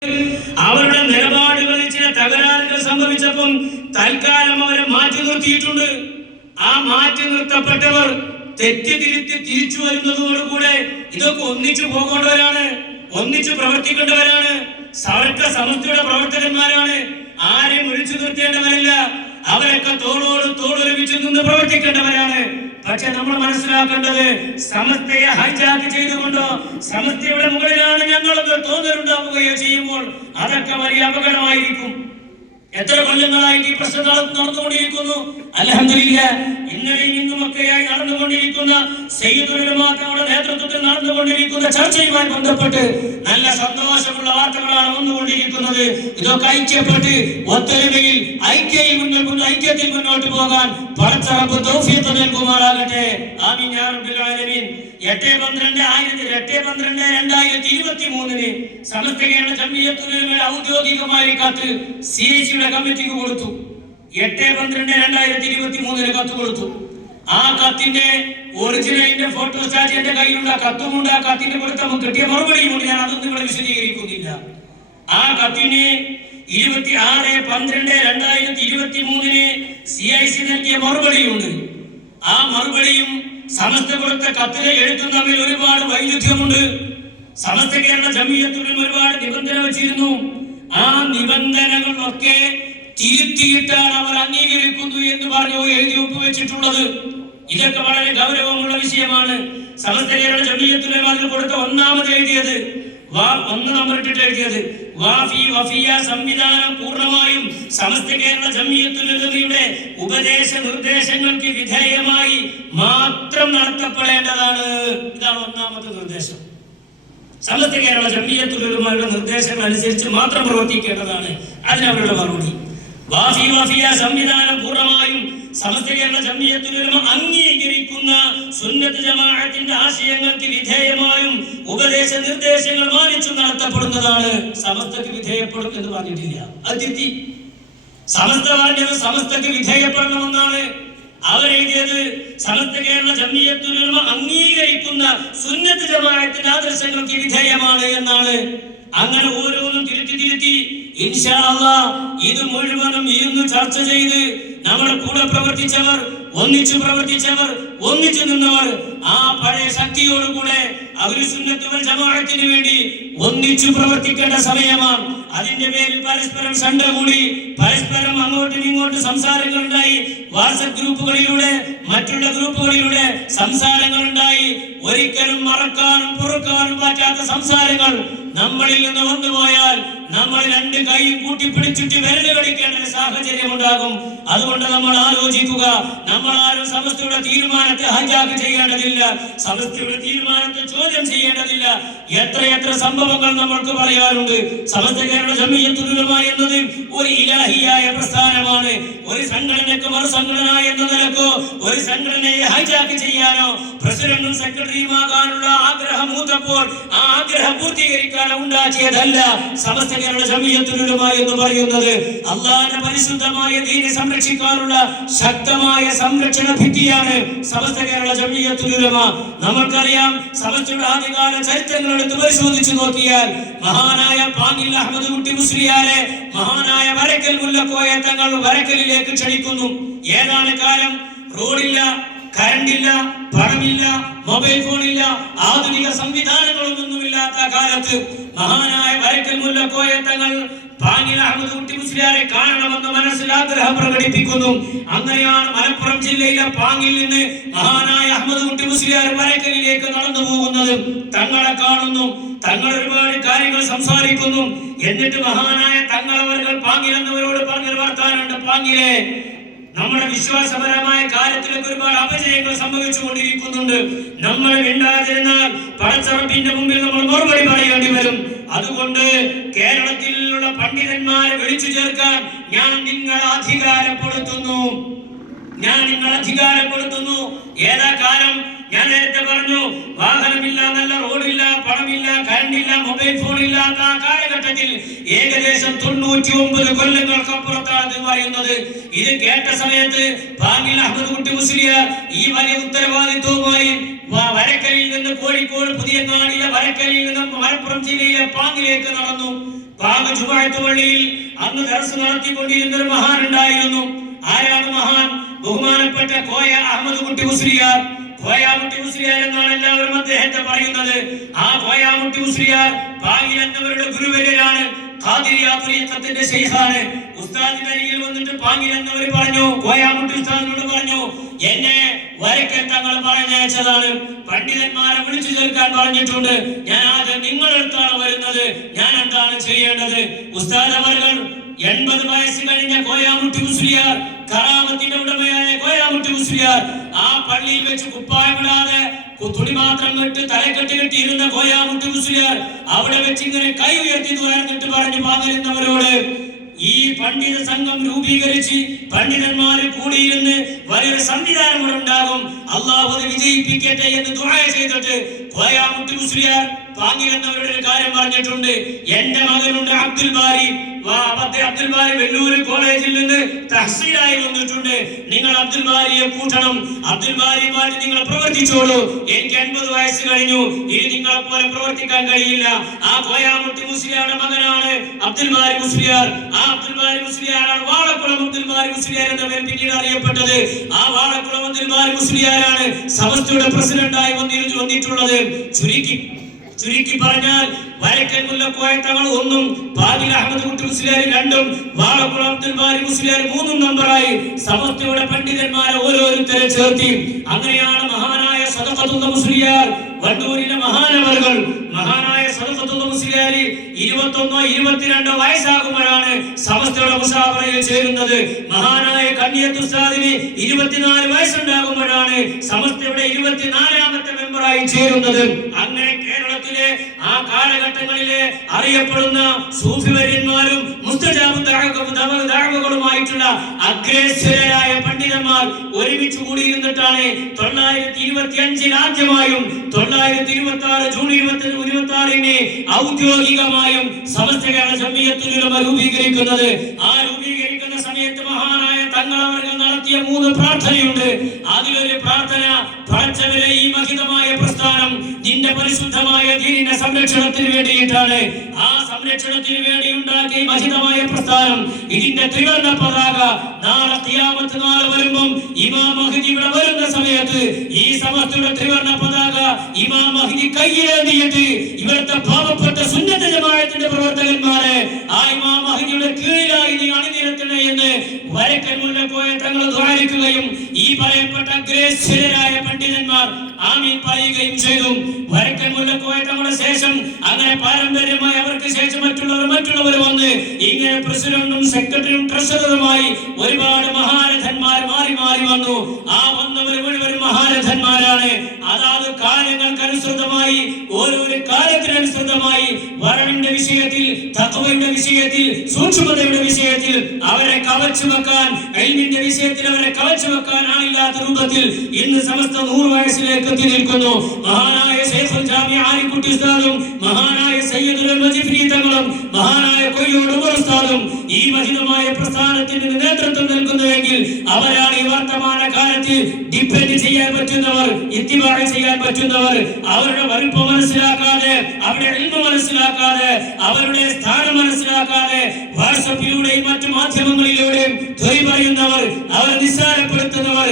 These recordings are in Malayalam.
അവരുടെ നിലപാടുകളിൽ ചില തകരാറുകൾ സംഭവിച്ചപ്പം തൽക്കാലം അവരെ മാറ്റി നിർത്തിയിട്ടുണ്ട്. ആ മാറ്റി നിർത്തപ്പെട്ടവർ തെറ്റിതിരുത്തി തിരിച്ചു വരുന്നതോടുകൂടെ ഇതൊക്കെ ഒന്നിച്ചു പോകേണ്ടവരാണ്, ഒന്നിച്ചു പ്രവർത്തിക്കേണ്ടവരാണ്. സമസ്തയുടെ പ്രവർത്തകന്മാരാണ്, ആരെയും വിളിച്ചു നിർത്തേണ്ടവരല്ല. അവരൊക്കെ തോളോട് തോളൊരുമിച്ച് നിന്ന് പ്രവർത്തിക്കേണ്ടവരാണ്. പക്ഷെ നമ്മൾ മനസ്സിലാക്കേണ്ടത് സമസ്തയെ ഹൈജാക്ക് ചെയ്തുകൊണ്ടോ സമസ്തയുടെ മുകളിലാണ് ഞങ്ങളൊക്കെ തോന്നലുണ്ടാവുകയോ ചെയ്യുമ്പോൾ അതൊക്കെ വലിയ അപകടമായിരിക്കും. എത്ര കൊല്ലങ്ങളായിട്ട് ഈ പ്രശ്നം നടന്നുകൊണ്ടിരിക്കുന്നു. അൽഹംദുലില്ലാഹ് ഇന്നലെയും ഇന്നുമൊക്കെയായി നടന്നുകൊണ്ടിരിക്കുന്ന സയ്യിദുൽ ഉലമാ തങ്ങളുടെ നേതൃത്വത്തിൽ നടന്നുകൊണ്ടിരിക്കുന്ന ചർച്ചയുമായി ബന്ധപ്പെട്ട് നല്ല സന്തോഷമുള്ള വാർത്തകളാണ് വന്നുകൊണ്ടിരിക്കുന്നത്. ഇതൊക്കെ ഐക്യപ്പെട്ട് ഒത്തൊരുമയിൽ ഐക്യത്തിൽ മുന്നോട്ട് പോകാൻ പടച്ച റബ്ബ് തൗഫീഖ് നൽകുമാറാകട്ടെ. ആമീൻ യാ റബ്ബൽ ആലമീൻ. 8/12/2023 സമസ്ത കേരള ജംഇയ്യത്തുൽ ഉലമയുടെ ഔദ്യോഗികമായി കത്ത് സിഎച്ചിയുടെ കമ്മിറ്റിക്ക് കൊടുത്തു. 8/12/2023 കത്ത് കൊടുത്തു. ആ കത്തിന്റെ ഒറിജിനലിന്റെ ഫോട്ടോസ്റ്റാറ്റ് എന്റെ കയ്യിലുണ്ട്. ആ കത്തുമുണ്ട്. ആ കത്തിന് കൊടുത്ത കിട്ടിയ മറുപടിയുമുണ്ട്. ഞാൻ അതൊന്നും ഇവിടെ വിശദീകരിക്കുന്നില്ല. ആ കത്തിന് 26/12/2023 സിഐസി നൽകിയ മറുപടിയുണ്ട്. ആ മറുപടിയും സമസ്ത കൊടുത്ത കത്തിലെ എഴുത്തും തമ്മിൽ ഒരുപാട് വൈരുദ്ധ്യമുണ്ട്. സമസ്ത കേരള ജംഇയ്യത്തുൽ ഉലമ ഒരുപാട് നിബന്ധന വെച്ചിരുന്നു. ആ നിബന്ധനകളൊക്കെ തിരുത്തിയിട്ടാണ് അവർ അംഗീകരിക്കുന്നു എന്ന് പറഞ്ഞു എഴുതി ഒപ്പുവെച്ചിട്ടുള്ളത്. ഇതൊക്കെ വളരെ ഗൗരവമുള്ള വിഷയമാണ്. സമസ്ത കേരള ജംഇയ്യത്തുൽ ഉലമ അതിൽ കൊടുത്ത ഒന്നാമത് എഴുതിയത് നമ്പറിട്ടിട്ട് എഴുതിയത് വഫിയ സംവിധാനം പൂർണ്ണമായും സമസ്ത കേരള ജംഇയ്യത്തുൽ ഉലമയുടെ ഉപദേശ നിർദ്ദേശങ്ങൾക്ക് വിധേയമായി മാത്രം നടത്തപ്പെടേണ്ടതാണ്. ഇതാണ് ഒന്നാമത്തെ നിർദ്ദേശം. സമസ്ത കേരള ജംഇയ്യത്തുൽ ഉലമയുടെ നിർദ്ദേശങ്ങൾ അനുസരിച്ച് മാത്രം പ്രവർത്തിക്കേണ്ടതാണ്. അതിനവരുടെ മറുപടി വഫിയ സംവിധാനം പൂർണ്ണമായും സമസ്ത കേരള ജംഇയ്യത്തുൽ ഉലമ അംഗീകരിക്കുന്ന സുന്നത്ത് ജമാഅത്തിന്റെ ആശയങ്ങൾക്ക് വിധേയമായും ഉപദേശ നിർദ്ദേശങ്ങൾ മാനിച്ചു നടത്തപ്പെടുന്നതാണ്. സമസ്തക്ക് വിധേയപ്പെടും എന്ന് പറഞ്ഞിട്ടില്ല. അത് തിരുത്തി. സമസ്ത പറഞ്ഞത് സമസ്തക്ക് വിധേയപ്പെടണമെന്നാണ്. അവരെഴുതിയത് സമസ്ത കേരള ജംഇയ്യത്തുൽ ഉലമ അംഗീകരിക്കുന്ന സുന്നത്ത് ജമാഅത്തിന്റെ ആദർശങ്ങൾക്ക് വിധേയമാണ് എന്നാണ്. അങ്ങനെ ഓരോന്നും തിരുത്തി ഇൻഷാ അല്ലാഹ് ഇത് മുഴുവനും ഇരുന്ന് ചർച്ച ചെയ്ത് നമ്മുടെ കൂടെ പ്രവർത്തിച്ചവർ, ഒന്നിച്ചു പ്രവർത്തിച്ചവർ, ഒന്നിച്ചു നിന്നവർ ആ പഴയ ശക്തിയോടുകൂടെ അഹ്ലുസ് സുന്നത്ത് വൽ ജമാഅത്തിന് വേണ്ടി ഒന്നിച്ചു പ്രവർത്തിക്കേണ്ട സമയമാണ്. അതിന്റെ പേരിൽ പരസ്പരം ശണ്ട കൂടി, പരസ്പരം അങ്ങോട്ടും ഇങ്ങോട്ടും സംസാരങ്ങൾ ഉണ്ടായി. വാട്സ്ആപ്പ് ഗ്രൂപ്പുകളിലൂടെ, മറ്റുള്ള ഗ്രൂപ്പുകളിലൂടെ സംസാരങ്ങൾ ഉണ്ടായി. ഒരിക്കലും മറക്കാനും പൊറുക്കാനും പറ്റാത്ത സംസാരങ്ങൾ നമ്മളിൽ നിന്ന് വന്നുപോയാൽ നമ്മൾ രണ്ട് കൈയും കൂട്ടിപ്പിടിച്ചിട്ട് വിരല് കടിക്കേണ്ട ഒരു സാഹചര്യം ഉണ്ടാകും. അതുകൊണ്ട് നമ്മൾ ആലോചിക്കുക. നമ്മൾ ആരും സമസ്തയുടെ തീരുമാനത്തെ ഹൈജാക്ക് ചെയ്യേണ്ടതില്ല, സമസ്തയുടെ തീരുമാനത്തെ ചോദ്യം ചെയ്യേണ്ടതില്ല. എത്രയെത്ര സംഭവങ്ങൾ നമ്മൾക്ക് പറയാറുണ്ട്. സമസ്ത കേരള ജംഇയ്യത്തുൽ ഉലമ എന്നത് ഒരു ഇലാഹിയായ പ്രസ്ഥാനമാണ്. ഒരു സംഘടനയ്ക്ക് മറുസംഘടന എന്ന നിലക്കോ ഒരു സംഘടനയെ ഹൈജാക്ക് ചെയ്യാനോ പ്രസിഡന്റും സെക്രട്ടറിയുമാകാനുള്ള ആഗ്രഹം മൂത്തപ്പോൾ ആ ആഗ്രഹം പൂർത്തീകരിക്കാൻ ഉണ്ടാക്കിയതല്ല സമസ്ത കേരള ജംഇയ്യത്തുൽ ഉലമ എന്ന് പറയുന്നത്. അല്ലാഹുവിന്റെ പരിശുദ്ധമായ ദീനെ സംരക്ഷിക്കാനുള്ള ശക്തമായ സംരക്ഷണ ഭിത്തിയാണ് സമസ്ത കേരള ജംഇയ്യത്തുൽ ഉലമ. നമുക്കറിയാം, സമസ്തയുടെ ആദ്യകാല ചരിത്രങ്ങൾ എടുത്ത് പരിശോധിച്ചു നോക്കിയാൽ മഹാനായ പാങ്ങിൽ അഹമ്മദ് കുട്ടി മുസ്ലിയാരെ മഹാനായ വരക്കൽ മുല്ലക്കോയ തങ്ങൾ വരക്കലിലേക്ക് ക്ഷണിക്കുന്നു. ഏതാണ് കാലം? റോഡില്ല, കറണ്ടില്ല, പണമില്ല, മൊബൈൽ ഫോണില്ല, ആധുനിക സംവിധാനങ്ങളൊന്നുമില്ലാത്ത കാലത്ത് മഹാനായ വരക്കൽ മുല്ലക്കോയ തങ്ങൾ പാങ്ങിൽ അഹമ്മദ് കുട്ടി മുസ്ലിയാരെ കാണണമെന്ന് മനസ്സിൽ ആഗ്രഹം പ്രകടിപ്പിക്കുന്നു. അങ്ങനെയാണ് മലപ്പുറം ജില്ലയിലെ പാങ്ങിൽ നിന്ന് മഹാനായ അഹമ്മദ് കുട്ടി മുസ്ലിയാർ വരക്കലിലേക്ക് നടന്നു പോകുന്നത്. തങ്ങളെ കാണുന്നു, തങ്ങൾ ഒരുപാട് കാര്യങ്ങൾ സംസാരിക്കുന്നു. എന്നിട്ട് മഹാനായ തങ്ങളവர்கள் പാങ്ങിൽ എന്നവരോട് പറഞ്ഞ വർത്താനുണ്ട്. പാങ്ങിലെ നമ്മുടെ വിശ്വാസപരമായ കാര്യത്തിലൊക്കെ ഒരുപാട് അപജയങ്ങൾ സംഭവിച്ചുകൊണ്ടിരിക്കുന്നുണ്ട്. നമ്മൾ മിണ്ടാതിരുന്നാൽ പടച്ച റബ്ബിന്റെ മുമ്പിൽ നമ്മൾ മറുപടി പറയേണ്ടി വരും. അതുകൊണ്ട് കേരളത്തിലുള്ള പണ്ഡിതന്മാരെ വിളിച്ചു ചേർക്കാൻ ഞാൻ നിങ്ങളെ അധികാരപ്പെടുത്തുന്നു. ഏതാ കാലം? ഞാൻ നേരത്തെ പറഞ്ഞു, വാഹനമില്ല, നല്ല റോഡില്ല, പണമില്ല, കറണ്ടില്ല, മൊബൈൽ ഫോൺ ഇല്ലാത്ത ആ കാലഘട്ടത്തിൽ ഏകദേശം 99 കൊല്ലങ്ങൾക്കപ്പുറത്താണ് പറയുന്നത്. ഇത് കേട്ട സമയത്ത് പാങ്ങിൽ അഹമ്മദ് കുട്ടി മുസ്ലിയാർ ഈ വലിയ ഉത്തരവാദിത്വവുമായി വരക്കലിൽ നിന്ന് കോഴിക്കോട് പുതിയങ്ങാടിയിലെ വരക്കലിൽ നിന്ന് മലപ്പുറം ജില്ലയിലെ പാങ്ങിലേക്ക് നടന്നു. പാക ജുമാഅത്ത് പള്ളിയിൽ അന്ന് ദർസ് നടത്തിക്കൊണ്ടിരുന്ന ഒരു മഹാൻ ഉണ്ടായിരുന്നു. ആരാണ് മഹാൻ? ബഹുമാനപ്പെട്ട കോയ അഹമ്മദ് കുട്ടി മുസ്ലിയാർ. കോയാമുട്ടി മുസ്ലിയാർ എന്നാണ് എല്ലാവരും അദ്ദേഹത്തെ പറയുന്നത്. ആ കോയാമുട്ടി മുസ്ലിയാർ പാകിൽ എന്നവരുടെ ഗുരുവര്യരാണ്. ഖാദിരിയ ത്വരീഖത്തിന്റെ ശൈഖാണ്. ഉസ്താദിന്റെ അരികിൽ വന്നിട്ട് പാകിൽ എന്നവർ പറഞ്ഞു, കോയാമുട്ടി ഉസ്താദിനോട് പറഞ്ഞു, എന്നെ വരക്കൽ തങ്ങൾ പറഞ്ഞയച്ചതാണ്, പണ്ഡിതന്മാരെ വിളിച്ചു ചേർക്കാൻ പറഞ്ഞിട്ടുണ്ട്, ഞാൻ ആദ്യം നിങ്ങളടുത്താണ് വരുന്നത്, ഞാൻ എന്താണ് ചെയ്യേണ്ടത്? ഉസ്താദ് അവർകൾ 80 വയസ്സ് കഴിഞ്ഞ കോയാമുട്ടി മുസ്ലിയാർ, കറാമത്തിന്റെ ഉടമയായ കോയാമുട്ടി മുസ്ലിയാർ, ആ പള്ളിയിൽ വെച്ച് കുപ്പായമിടാതെ തുണി മാത്രം ഇട്ട് തലക്കെട്ടി കെട്ടിയിരുന്ന കോയാമുട്ടി മുസ്ലിയാർ അവിടെ വെച്ച് ഇങ്ങനെ കൈ ഉയർത്തി തുറന്നിട്ട് പറഞ്ഞു പാകരുന്നവരോട്, ഈ പണ്ഡിത സംഘം രൂപീകരിച്ച് പണ്ഡിതന്മാര് കൂടിയിരുന്ന് വലിയൊരു സംവിധാനം ഇവിടെ ഉണ്ടാകും, അള്ളാഹു വിജയിപ്പിക്കട്ടെ എന്ന് ദുആ ചെയ്തിട്ട് കോയാമുട്ടി മുസ്ലിയാർ പാങ്ങിരുന്നവരുടെ ഒരു കാര്യം പറഞ്ഞിട്ടുണ്ട്. എന്റെ മകനുണ്ട് അബ്ദുൽ ബാരി, അബ്ദുൽ ബാരി വെല്ലൂർ കോളേജിൽ നിന്ന് തഹ്സീലായി വന്നിട്ടുണ്ട്, നിങ്ങൾ അബ്ദുൽ ബാരിയെ കൂട്ടണം, അബ്ദുൽ ബാരിയുമായിട്ട് നിങ്ങൾ പ്രവർത്തിച്ചോളൂ, എനിക്ക് 80 വയസ്സ് കഴിഞ്ഞു, ഇനി നിങ്ങളെ പോലെ പ്രവർത്തിക്കാൻ കഴിയില്ല. ആ കോയാമുട്ടി മുസ്ലിയാരുടെ മകനാണ് അബ്ദുൽ ബാരി മുസ്ലിയാർ. ആ അബ്ദുൽ ബാരി മുസ്ലിയാരാണ് വാളക്കുളം അബ്ദുൽ ബാരി മുസ്ലിയാർ എന്ന പേരിൽ പിന്നീട് അറിയപ്പെട്ടത്. ആ വാളക്കുളം അബ്ദുൽ ബാരി മുസ്ലിയാരാണ് സമസ്തയുടെ പ്രസിഡന്റായി വന്നിട്ടുള്ളത്. ചുരുക്കി പറഞ്ഞാൽ വരക്കൽ മുല്ലക്കോയ തങ്ങൾ 1, പാകിൽ അഹമ്മദ് കുട്ടി മുസ്ലിയാർ 2, വാളക്കുളം അബ്ദുൽ ബാരി മുസ്ലിയാർ 3 നമ്പറായി സമസ്തയുടെ പണ്ഡിതന്മാരെ ഓരോരുത്തരെ ചേർത്തി. അങ്ങനെയാണ് മഹാനായ സദഖത്തുൽ മുസ്ലിയാർ വണ്ടൂരിലെ മഹാനവറുകൾ, മഹാനായ സദഖത്തുൽ മുസ്ലിയാർ 21 22 വയസ്സാകുമ്പോഴാണ് സമസ്തയുടെ മുസാവറയിൽ ചേരുന്നത്. മഹാനായ കണ്ണിയത്ത് ഉസ്താദിന് 24 വയസ്സുണ്ടാകുമ്പോഴാണ് സമസ്തയുടെ 24ാമത്തെ മെമ്പറായി ചേരുന്നത്. അങ്ങനെ കേരളത്തിലെ ആ കാലഘട്ടങ്ങളിലെ അറിയപ്പെടുന്ന സൂഫിവര്യന്മാരും മുസ്തജാബ് ദഅവകളുമായിട്ടുള്ള അഗ്രേസരായ പണ്ഡിതന്മാർ ഒരുമിച്ച് കൂടിയിരുന്നിട്ടാണ് 925 ആദ്യമായും 926 ജൂൺ 26 ഔദ്യോഗികമായും സമസ്ത കേരള ജംഇയ്യത്തുൽ ഉലമ രൂപീകരിക്കുന്നത്. ആ രൂപീകരിക്കുന്ന സമയത്ത് മഹാനായ തങ്ങൾ അവർ നടത്തിയ 3 പ്രാർത്ഥനയുണ്ട്. അതിലൊരു പ്രാർത്ഥന, പടച്ചവനെ ഈ മഹിതമായ പ്രസ്ഥാനം നിന്റെ പരിശുദ്ധമായ ദീനിന്റെ സംരക്ഷണത്തിന് വേണ്ടിയിട്ടാണ്. ആ സംരക്ഷണത്തിന് വേണ്ടി ഉണ്ടാക്കിയ മഹിതമായ പ്രസ്ഥാനം, ഇതിന്റെ ത്രിവർണ്ണ പതാക നാളെ ഖിയാമത്ത് നാൾ വരുമ്പോൾ ഇമാം മഹ്ദി ഇവിടെ വരുന്ന സമയത്ത് ഈ സമസ്തയുടെ ത്രിവർണ്ണ പതാക ഇമാം മഹ്ദി കയ്യിലേന്തിയിട്ട് ഇവിടുത്തെ പാവപ്പെട്ട സുന്നത്ത് ജമാഅത്തിന്റെ പ്രവർത്തകന്മാരെ ആ ഇമാം മഹ്ദിയുടെ കീഴിലായി നീ അണിനിരത്തണേ എന്ന് വരക്കൽ മുല്ലക്കോയ തങ്ങൾ ദ്വാരിക്കുകയും ഈ പറയപ്പെട്ട അഗ്രേസരായ പണ്ഡിതന്മാർ ആമീൻ പറയുകയും ചെയ്തു. വരക്കൽ മുല്ലക്കോയ തങ്ങളുടെ ശേഷം അങ്ങനെ പാരമ്പര്യമായി അവർക്ക് ശേഷം മറ്റുള്ളവർ വന്ന് ഇങ്ങനെ പ്രസിഡന്റും സെക്രട്ടറിയും ട്രഷററുമായി ഒരുപാട് മഹാരഥന്മാർ മാറി വന്നു. ആ വന്നവർ മുഴുവൻ മഹാരഥന്മാരാണ്. അതാത് കാലങ്ങൾക്കനുസൃതമായി ഓരോരോ കാലത്തിനനുസൃതമായി വരവിന്റെ വിഷയത്തിൽ, തഖ്വയുടെ വിഷയത്തിൽ, സൂക്ഷ്മതയുടെ വിഷയത്തിൽ അവരെ കവച്ചു വെക്കാൻ, ഇൽമിന്റെ വിഷയത്തിൽ അവരെ കവച്ചു വെക്കാൻ ആളില്ലാത്ത രൂപത്തിൽ ഇന്ന് സമസ്ത 100 വയസ്സിലേക്ക് എത്തി നിൽക്കുന്നു. മഹാനായ ശൈഖുൽ ജാമിഅ ആലിക്കുട്ടി ഉസ്താദും മഹാനായ സയ്യിദുൽ മജിഫ്രി തങ്ങളും മഹാനായ കൊയ്യോട് ഉസ്താദും ഈ മഹിതമായ പ്രസ്ഥാനത്തിന് നേതൃത്വം നൽകുന്നുവെങ്കിൽ അവരാണ് ഈ വർത്തമാന കാലത്ത് ഡിപെൻഡ് ചെയ്യാൻ പറ്റുന്നവർ, ഇത്തിബാ ചെയ്യാൻ പറ്റുന്നവർ. അവരുടെ വലുപ്പം മനസ്സിലാക്കാതെ, അവരുടെ ഇൽമു മനസ്സിലാക്കാതെ, അവരുടെ സ്ഥാനം മനസ്സിലാക്കാതെ വാട്സാപ്പിലൂടെയും മറ്റു മാധ്യമങ്ങളിലൂടെയും തൊയ് പറയുന്നവർ, അവർ നിസ്സാരപ്പെടുത്തുന്നവർ,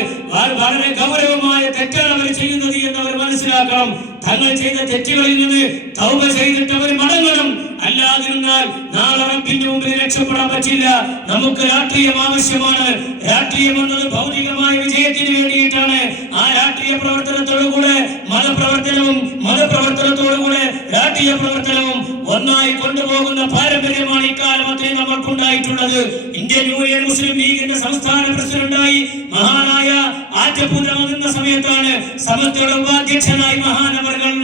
വളരെ ഗൗരവമായ തെറ്റാണ് അവർ ചെയ്യുന്നത് എന്നവർ മനസ്സിലാക്കണം. തങ്ങൾ ചെയ്ത തെറ്റുകളിൽ നിന്ന് തൗബ ചെയ്തിട്ട് അവർ മടങ്ങണം. അല്ലാതിരുന്നാൽ നാളെ റബ്ബിന്റെ മുമ്പിൽ രക്ഷപ്പെടാൻ പറ്റില്ല. നമുക്ക് രാഷ്ട്രീയം ആവശ്യമാണ്. രാഷ്ട്രീയം എന്നത് ഭൗതികമായ വിജയത്തിന് വേണ്ടിയിട്ടാണ്. ആ രാഷ്ട്രീയ പ്രവർത്തനത്തോടുകൂടെ മതപ്രവർത്തനത്തോടുകൂടെ രാഷ്ട്രീയ പ്രവർത്തനവും ഒന്നായി കൊണ്ടുപോകുന്ന പാരമ്പര്യമാണ് ഇക്കാലമത്രേ നമ്മൾക്കുണ്ടായിട്ടുള്ളത്. ഇന്ത്യൻ യൂണിയൻ മുസ്ലിം ലീഗിന്റെ സംസ്ഥാന പ്രസിഡന്റായി മഹാനായ ആറ്റപ്പൂരം നിന്ന സമയത്താണ് സമസ്തയുടെ ഉപാധ്യക്ഷനായി മഹാനവറുകൾ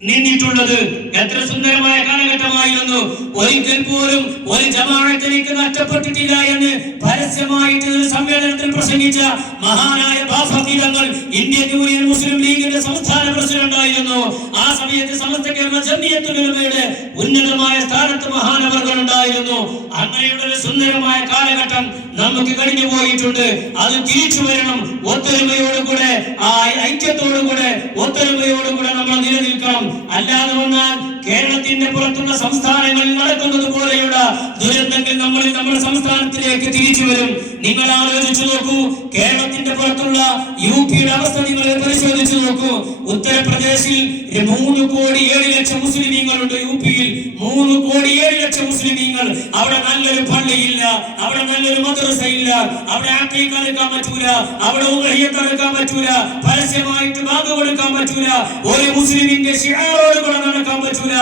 നീണ്ടിട്ടുള്ളത്. എത്ര സുന്ദരമായ കാലഘട്ടമായിരുന്നു. ഒരിക്കൽ പോലും ഒരു ജമാഅത്ത് എനിക്ക് നഷ്ടപ്പെട്ടിട്ടില്ല എന്ന് പരസ്യമായിട്ട് സമ്മേളനത്തിൽ പ്രസംഗിച്ച മഹാനായ ബാഫഖീതങ്ങൾ ഇന്ത്യൻ യൂണിയൻ മുസ്ലിം ലീഗിന്റെ സംസ്ഥാന പ്രസിഡന്റായിരുന്നു. ആ സമയത്ത് സമസ്ത കേരള ജംഇയ്യത്തുൽ ഉലമയുടെ ഉന്നതമായ സ്ഥാനത്ത് മഹാനവറുകൾ ഉണ്ടായിരുന്നു. അങ്ങനെയുള്ള ഒരു സുന്ദരമായ കാലഘട്ടം നമുക്ക് കഴിഞ്ഞു പോയിട്ടുണ്ട്. അത് തിരിച്ചു വരണം. ഒത്തൊരുമയോടുകൂടെ, ആ ഐക്യത്തോടുകൂടെ, ഒത്തൊരുമയോടുകൂടെ നമ്മൾ നിലനിൽക്കണം. അല്ലാതെ വന്നാൽ കേരളത്തിന്റെ പുറത്തുള്ള സംസ്ഥാനങ്ങളിൽ നടക്കുന്നത് പോലെയുള്ള ദുരന്തങ്ങൾ നമ്മുടെ സംസ്ഥാനത്തിലേക്ക് തിരിച്ചു വരും. നിങ്ങൾ ആലോചിച്ചു നോക്കൂ, കേരളത്തിന്റെ പുറത്തുള്ള യുപിയുടെ അവസ്ഥ നിങ്ങൾ പരിശോധിച്ചു നോക്കൂ. ഉത്തർപ്രദേശിൽ 3,07,00,000 മുസ്ലിമീങ്ങളുണ്ട്. യുപിയിൽ 3,07,00,000 മുസ്ലിമീങ്ങൾ. അവിടെ നല്ലൊരു പള്ളിയില്ല, അവിടെ നല്ലൊരു മദ്രസ ഇല്ല, അവിടെ ആഖീഖ നടക്കാൻ പറ്റൂല, അവിടെ ഉംറഹയ്യത്ത് നടക്കാൻ പറ്റൂല, പരസ്യമായിട്ട് ബാങ്ക് കൊടുക്കാൻ പറ്റൂല, ഒരു മുസ്ലിമിന്റെ ശിആറോട് കൂടെ നടക്കാൻ പറ്റൂല.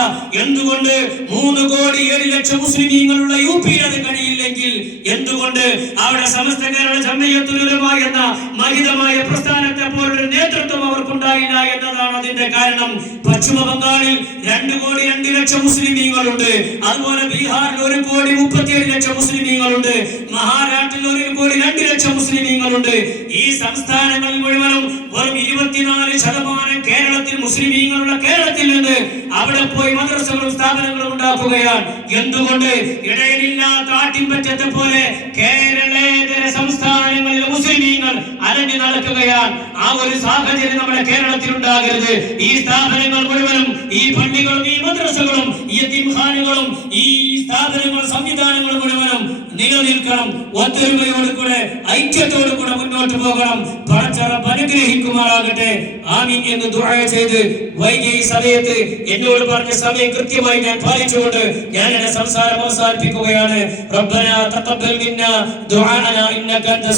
എന്തുകൊണ്ട്? 3,07,00,000 മുസ്ലിമീങ്ങളുള്ള യുപിയിൽ അത് കഴിയില്ലെങ്കിൽ എന്തുകൊണ്ട് അവിടെ സമസ്ത കേരള ജംഇയ്യത്തുൽ ഉലമ എന്ന മഹിതമായ പ്രസ്ഥാനത്തെ പോലൊരു നേതൃത്വം അവർക്കുണ്ടായില്ല എന്നതാണ് അതിന്റെ കാരണം. പശ്ചിമ ബംഗാളിൽ 2,02,00,000 മുസ്ലിമീങ്ങളുണ്ട്. അതുപോലെ ബീഹാറിൽ 1,37,00,000 മുസ്ലിമീങ്ങളുണ്ട്. മഹാരാഷ്ട്രയിൽ 1,02,00,000 മുസ്ലിമീങ്ങളുണ്ട്. ഈ സംസ്ഥാനങ്ങളിൽ മുഴുവനും വെറും 24% കേരളത്തിൽ മുസ്ലിമീങ്ങളുള്ള കേരളത്തിൽ നിന്ന് അവിടെ പോയി മദ്രസകളും സ്ഥാപനങ്ങളും ഉണ്ടാക്കുകയാണ്. എന്തുകൊണ്ട്? ഇടയിലില്ലാത്ത ആട്ടിൻപറ്റത്തെ പോലെ കേരളേതര സംസ്ഥാനങ്ങളിൽ മുസ്ലിമീങ്ങൾ അലഞ്ഞു നടക്കുകയാണ്. ആ ഒരു സാഹചര്യം നമ്മുടെ കേരളത്തിൽ ഉണ്ടാകരുത്. ഈ സ്ഥാപനങ്ങൾ മുഴുവനും, ഈ പള്ളികളും ഈ മദ്രസകളും ഈ യതീംഖാനകളും ഈ സ്ഥാപനങ്ങളും സംവിധാനങ്ങളും മുഴുവനും നിലനിൽക്കണം. ഒത്തൊരുമയോട് കൂടെ ഐക്യത്തോടു കൂടെ മുന്നോട്ട് പോകണം. പടച്ചറബ് അനുഗ്രഹിക്കുമാറാകട്ടെ. ആമീൻ എന്ന് ദുആ ചെയ്ത് വൈകിയ ഈ സമയത്ത് എന്നോട് പറഞ്ഞ സമയം കൃത്യമായി ഞാൻ പാലിച്ചുകൊണ്ട് ഞാൻ എന്റെ സംസാരം അവസാനിപ്പിക്കുകയാണ്. റബ്ബനാ തഖബ്ബൽ മിന്നാ ദുആഅനാ ഇന്നക അൻത